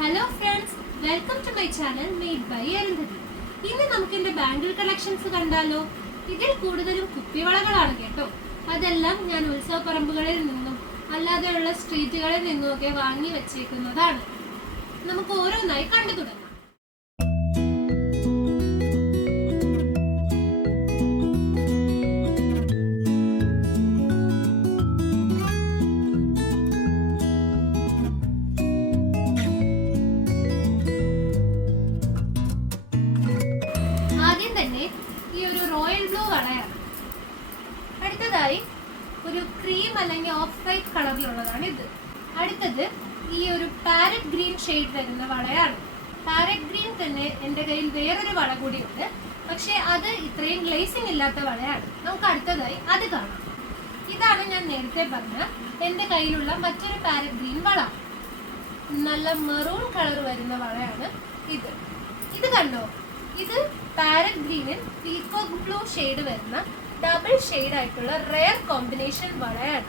Hello friends, welcome to my channel made by Arundhati. ഇന്ന് നമുക്ക് എന്റെ ബാംഗിൾ കളക്ഷൻസ് കണ്ടാലോ? ഇതിൽ കൂടുതലും കുപ്പിവളകളാണ് കേട്ടോ. അതെല്ലാം ഞാൻ ഉത്സവപ്പറമ്പുകളിൽ നിന്നും അല്ലാതെയുള്ള സ്ട്രീറ്റുകളിൽ നിന്നുമൊക്കെ വാങ്ങി വെച്ചേക്കുന്നതാണ്. നമുക്ക് ഓരോന്നായി കണ്ടു തുടങ്ങാം. ആദ്യം തന്നെ ഈ ഒരു റോയൽ ബ്ലൂ വളയാണ്. അടുത്തതായി ഒരു ക്രീം അല്ലെങ്കിൽ ഓഫ് വൈറ്റ് കളറിലുള്ളതാണ് ഇത്. അടുത്തത് ഈ ഒരു പാരറ്റ് ഗ്രീൻ ഷെയ്ഡ് വരുന്ന വളയാണ്. പാരറ്റ് ഗ്രീൻ തന്നെ എൻ്റെ കയ്യിൽ വേറൊരു വള കൂടിയുണ്ട്, പക്ഷെ അത് ഇത്രയും ഗ്ലേസിംഗ് ഇല്ലാത്ത വളയാണ്. നമുക്ക് അടുത്തതായി അത് കാണാം. ഇതാണ് ഞാൻ നേരത്തെ പറഞ്ഞ എൻ്റെ കയ്യിലുള്ള മറ്റൊരു പാരറ്റ് ഗ്രീൻ വള. നല്ല മെറൂൺ കളർ വരുന്ന വളയാണ് ഇത്. ഇത് കണ്ടോ? ഇത് പാരറ്റ് ഗ്രീനിൽ പീകോക്ക് ബ്ലൂ ഷെയ്ഡ് വരുന്ന ഡബിൾ ഷെയ്ഡ് ആയിട്ടുള്ള റെയർ കോമ്പിനേഷൻ വളയാണ്.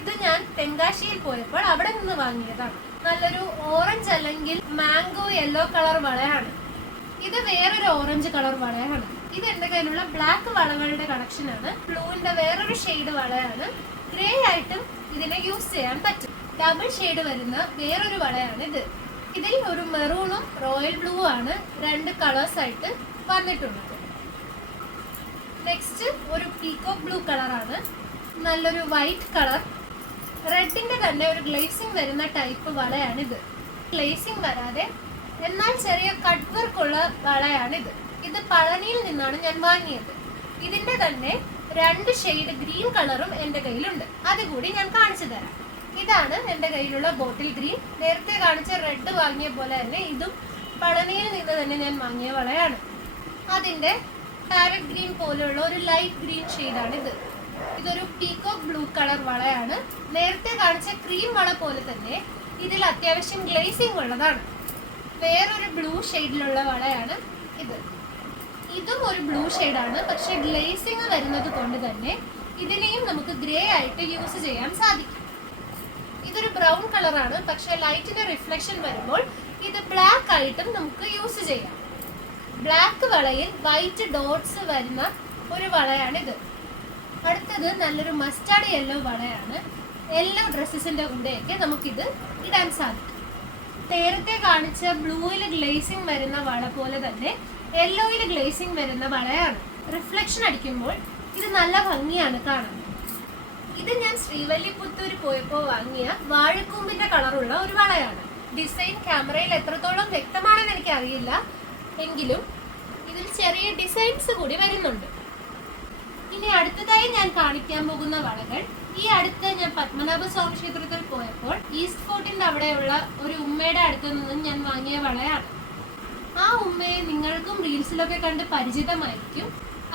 ഇത് ഞാൻ തെങ്കാശിയിൽ പോയപ്പോൾ അവിടെ നിന്ന് വാങ്ങിയതാണ്. നല്ലൊരു ഓറഞ്ച് അല്ലെങ്കിൽ മാംഗോ യെല്ലോ കളർ വളയാണ്. ഇത് വേറൊരു ഓറഞ്ച് കളർ വളയാണ്. ഇത് എൻ്റെ കയ്യിലുള്ള ബ്ലാക്ക് വളകളുടെ കളക്ഷനാണ്. ബ്ലൂവിന്റെ വേറൊരു ഷെയ്ഡ് വളയാണ്. ഗ്രേ ആയിട്ടും ഇതിനെ യൂസ് ചെയ്യാൻ പറ്റും. ഡബിൾ ഷെയ്ഡ് വരുന്ന വേറൊരു വളയാണ് ഇത്. ഇതിൽ ഒരു മെറൂണും റോയൽ ബ്ലൂ ആണ് രണ്ട് കളേഴ്സ് ആയിട്ട് വന്നിട്ടുള്ളത്. നെക്സ്റ്റ് ഒരു പീകോക്ക് ബ്ലൂ കളറാണ്. നല്ലൊരു വൈറ്റ് കളർ, റെഡിന്റെ തന്നെ ഒരു ഗ്ലേസിംഗ് വരുന്ന ടൈപ്പ് വളയാണിത്. ഗ്ലേസിംഗ് വരാതെ എന്നാൽ ചെറിയ കട്ട് വർക്കുള്ള വളയാണിത്. ഇത് പഴനിയിൽ നിന്നാണ് ഞാൻ വാങ്ങിയത്. ഇതിന്റെ തന്നെ രണ്ട് ഷെയ്ഡ് ഗ്രീൻ കളറും എൻ്റെ കയ്യിലുണ്ട്. അതുകൂടി ഞാൻ കാണിച്ചു തരാം. ഇതാണ് എൻ്റെ കയ്യിലുള്ള ബോട്ടിൽ ഗ്രീൻ. നേരത്തെ കാണിച്ച റെഡ് വാങ്ങിയ പോലെ തന്നെ ഇതും പഴനിയിൽ നിന്ന് തന്നെ ഞാൻ വാങ്ങിയ വളയാണ്. അതിൻ്റെ പാരറ്റ് ഗ്രീൻ പോലെയുള്ള ഒരു ലൈറ്റ് ഗ്രീൻ ഷെയ്ഡാണ് ഇത്. ഇതൊരു പീകോക്ക് ബ്ലൂ കളർ വളയാണ്. നേരത്തെ കാണിച്ച ക്രീം വള പോലെ തന്നെ ഇതിൽ അത്യാവശ്യം ഗ്ലേസിംഗ് ഉള്ളതാണ്. വേറൊരു ബ്ലൂ ഷെയ്ഡിലുള്ള വളയാണ് ഇത്. ഇതും ഒരു ബ്ലൂ ഷെയ്ഡാണ്, പക്ഷെ ഗ്ലേസിംഗ് വരുന്നത് കൊണ്ട് തന്നെ ഇതിനെയും നമുക്ക് ഗ്രേ ആയിട്ട് യൂസ് ചെയ്യാൻ സാധിക്കും. ഇതൊരു ബ്രൗൺ കളറാണ്, പക്ഷെ ലൈറ്റിന്റെ റിഫ്ലക്ഷൻ വരുമ്പോൾ ഇത് ബ്ലാക്ക് ആയിട്ടും നമുക്ക് യൂസ് ചെയ്യാം. ബ്ലാക്ക് വളയിൽ വൈറ്റ് ഡോട്ട്സ് വരുന്ന ഒരു വളയാണിത്. അടുത്തത് നല്ലൊരു മസ്റ്റാർഡ് യെല്ലോ വളയാണ്. യെല്ലോ ഡ്രസ്സസിന്റെ കൂടെയൊക്കെ നമുക്കിത് ഇടാൻ സാധിക്കും. നേരത്തെ കാണിച്ച ബ്ലൂയിൽ ഗ്ലേസിംഗ് വരുന്ന വള പോലെ തന്നെ യെല്ലോയിൽ ഗ്ലേസിംഗ് വരുന്ന വളയാണ്. റിഫ്ലക്ഷൻ അടിക്കുമ്പോൾ ഇത് നല്ല ഭംഗിയാണ് കാണാൻ. ഇത് ഞാൻ ശ്രീവല്ലിപുത്തൂർ പോയപ്പോൾ വാങ്ങിയ വാഴക്കൂമ്പിന്റെ കളറുള്ള ഒരു വളയാണ്. ഡിസൈൻ ക്യാമറയിൽ എത്രത്തോളം വ്യക്തമാണെന്ന് എനിക്ക് അറിയില്ല, എങ്കിലും ഇതിൽ ചെറിയ ഡിസൈൻസ് കൂടി വരുന്നുണ്ട്. ഇനി അടുത്തതായി ഞാൻ കാണിക്കാൻ പോകുന്ന വളകൾ, ഈ അടുത്ത് ഞാൻ പത്മനാഭസ്വാമി ക്ഷേത്രത്തിൽ പോയപ്പോൾ ഈസ്റ്റ് ഫോർട്ടിന്റെ അവിടെയുള്ള ഒരു ഉമ്മയുടെ അടുത്ത് നിന്നും ഞാൻ വാങ്ങിയ വളയാണ്. ആ ഉമ്മയെ നിങ്ങൾക്കും റീൽസിലൊക്കെ കണ്ട് പരിചിതമായിരിക്കും.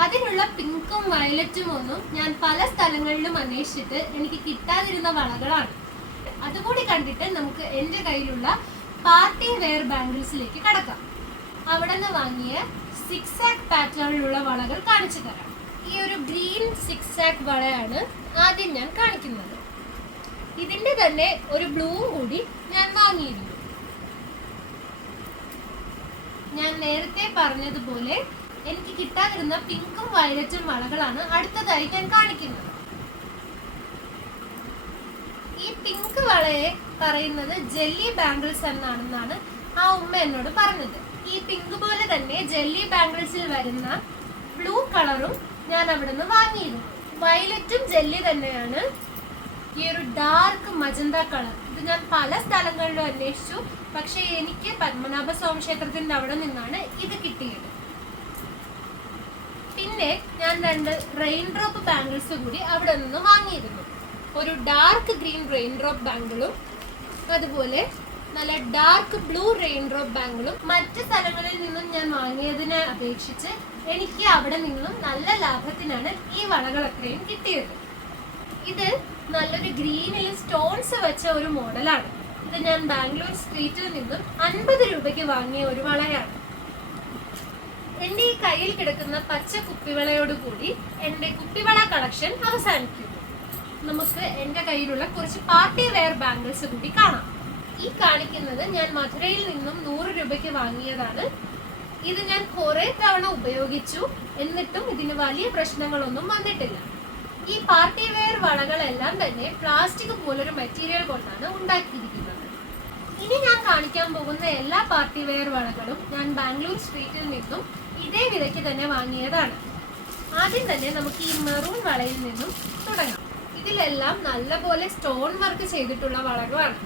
അതിനുള്ള പിങ്കും വയലറ്റും ഒന്നും ഞാൻ പല സ്ഥലങ്ങളിലും അന്വേഷിച്ചിട്ട് എനിക്ക് കിട്ടാതിരുന്ന വളകളാണ്. അതുകൂടി കണ്ടിട്ട് നമുക്ക് എൻ്റെ കയ്യിലുള്ള പാർട്ടി വെയർ ബാംഗിൾസിലേക്ക് കടക്കാം. അവിടെ നിന്ന് വാങ്ങിയ സിക്സ് ആക്ക് പാറ്റേണിലുള്ള വളകൾ കാണിച്ചു തരാം. ഈ ഒരു ഗ്രീൻ സിക്സ് ആക്ക് വളയാണ് ആദ്യം ഞാൻ കാണിക്കുന്നത്. ഇതിന്റെ തന്നെ ഒരു ബ്ലൂവും കൂടി ഞാൻ വാങ്ങിയിരുന്നു. ഞാൻ നേരത്തെ പറഞ്ഞതുപോലെ എനിക്ക് കിട്ടാതിരുന്ന പിങ്കും വയലറ്റും വളകളാണ് അടുത്തതായി ഞാൻ കാണിക്കുന്നത്. ഈ പിങ്ക് വളയെ പറയുന്നത് ജെല്ലി ബാംഗിൾസ് എന്നാണെന്നാണ് ആ ഉമ്മ എന്നോട് പറഞ്ഞത്. ഈ പിങ്ക് പോലെ തന്നെ ജെല്ലി ബാംഗിൾസിൽ വരുന്ന ബ്ലൂ കളറും ഞാൻ അവിടെ നിന്ന് വാങ്ങിയിരുന്നു. വയലറ്റും ജെല്ലി തന്നെയാണ്. ഈ ഒരു ഡാർക്ക് മജന്ത കളർ ഇത് ഞാൻ പല സ്ഥലങ്ങളിലും അന്വേഷിച്ചു, പക്ഷെ എനിക്ക് പത്മനാഭസ്വാമി ക്ഷേത്രത്തിന്റെ അവിടെ നിന്നാണ് ഇത് കിട്ടിയത്. പിന്നെ ഞാൻ രണ്ട് റെയിൻ ഡ്രോപ്പ് ബാംഗിൾസ് കൂടി അവിടെ നിന്ന് വാങ്ങിയിരുന്നു. ഒരു ഡാർക്ക് ഗ്രീൻ റെയിൻ ഡ്രോപ്പ് ബാംഗിളും അതുപോലെ നല്ല ഡാർക്ക് ബ്ലൂ റെയിൻ ഡ്രോപ്പ് ബാംഗിളും. മറ്റ് സ്ഥലങ്ങളിൽ നിന്നും ഞാൻ വാങ്ങിയതിനെ അപേക്ഷിച്ച് എനിക്ക് അവിടെ നിന്നും നല്ല ലാഭത്തിനാണ് ഈ വളകൾ അത്രയും കിട്ടിയത്. ഇത് നല്ലൊരു ഗ്രീനിൽ സ്റ്റോൺസ് വെച്ച ഒരു മോഡലാണ്. ഇത് ഞാൻ ബാംഗ്ലൂർ സ്ട്രീറ്റിൽ നിന്നും 50 രൂപയ്ക്ക് വാങ്ങിയ ഒരു വളയാണ്. എൻ്റെ ഈ കയ്യിൽ കിടക്കുന്ന പച്ച കുപ്പിവളയോടുകൂടി എൻ്റെ കുപ്പിവള കളക്ഷൻ അവസാനിക്കുന്നു. നമുക്ക് എൻ്റെ കയ്യിലുള്ള കുറച്ച് പാർട്ടി വെയർ ബാംഗിൾസ് കൂടി കാണാം. ഈ കാണിക്കുന്നത് ഞാൻ മധുരയിൽ നിന്നും 100 രൂപയ്ക്ക് വാങ്ങിയതാണ്. ഇത് ഞാൻ കുറെ തവണ ഉപയോഗിച്ചു, എന്നിട്ടും ഇതിന് വലിയ പ്രശ്നങ്ങളൊന്നും വന്നിട്ടില്ല. ഈ പാർട്ടി വെയർ വളകളെല്ലാം തന്നെ പ്ലാസ്റ്റിക് പോലൊരു മെറ്റീരിയൽ കൊണ്ടാണ് ഉണ്ടാക്കിയിരിക്കുന്നത്. ഇനി ഞാൻ കാണിക്കാൻ പോകുന്ന എല്ലാ പാർട്ടി വെയർ വളകളും ഞാൻ ബാംഗ്ലൂർ സ്ട്രീറ്റിൽ നിന്നും ഇതേ വിലയ്ക്ക് തന്നെ വാങ്ങിയതാണ്. ആദ്യം തന്നെ നമുക്ക് ഈ മെറൂൺ വളയിൽ നിന്നും തുടങ്ങാം. ഇതിലെല്ലാം നല്ലപോലെ സ്റ്റോൺ വർക്ക് ചെയ്തിട്ടുള്ള വളകളാണ്.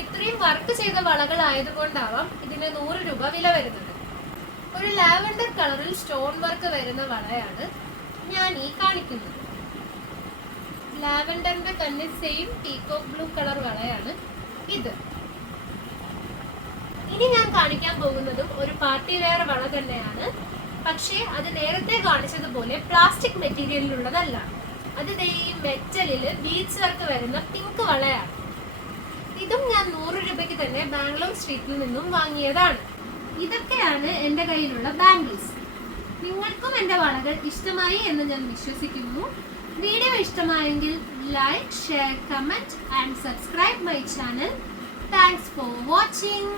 ഇത്രയും വർക്ക് ചെയ്ത വളകളായതുകൊണ്ടാവാം ഇതിന് 100 രൂപ വില വരുന്നത്. ഒരു ലാവൻഡർ കളറിൽ സ്റ്റോൺ വർക്ക് വരുന്ന വളയാണ് ഞാൻ ഈ കാണിക്കുന്നത്. ലാവൻഡറിന്റെ തന്നെ സെയിം പീകോക്ക് ബ്ലൂ കളർ വളയാണ് ഇത്. ഇനി ഞാൻ കാണിക്കാൻ പോകുന്നതും ഒരു പാർട്ടി വെയർ വള തന്നെയാണ്. പക്ഷേ അത് നേരത്തെ കാണിച്ചതുപോലെ പ്ലാസ്റ്റിക് മെറ്റീരിയലിലുള്ളതല്ല. അത് ഈ മെറ്റലില് ബീഡ്സ് വർക്ക് വരുന്ന പിങ്ക് വളയാണ്. ഇതും ഞാൻ 100 രൂപയ്ക്ക് തന്നെ ബാംഗ്ലൂർ സ്ട്രീറ്റിൽ നിന്നും വാങ്ങിയതാണ്. ഇതൊക്കെയാണ് എൻ്റെ കയ്യിലുള്ള ബാംഗിൾസ്. നിങ്ങൾക്കും എൻ്റെ വളകൾ ഇഷ്ടമായി എന്ന് ഞാൻ വിശ്വസിക്കുന്നു. വീഡിയോ ഇഷ്ടമായെങ്കിൽ like, share, comment and subscribe my channel. Thanks for watching.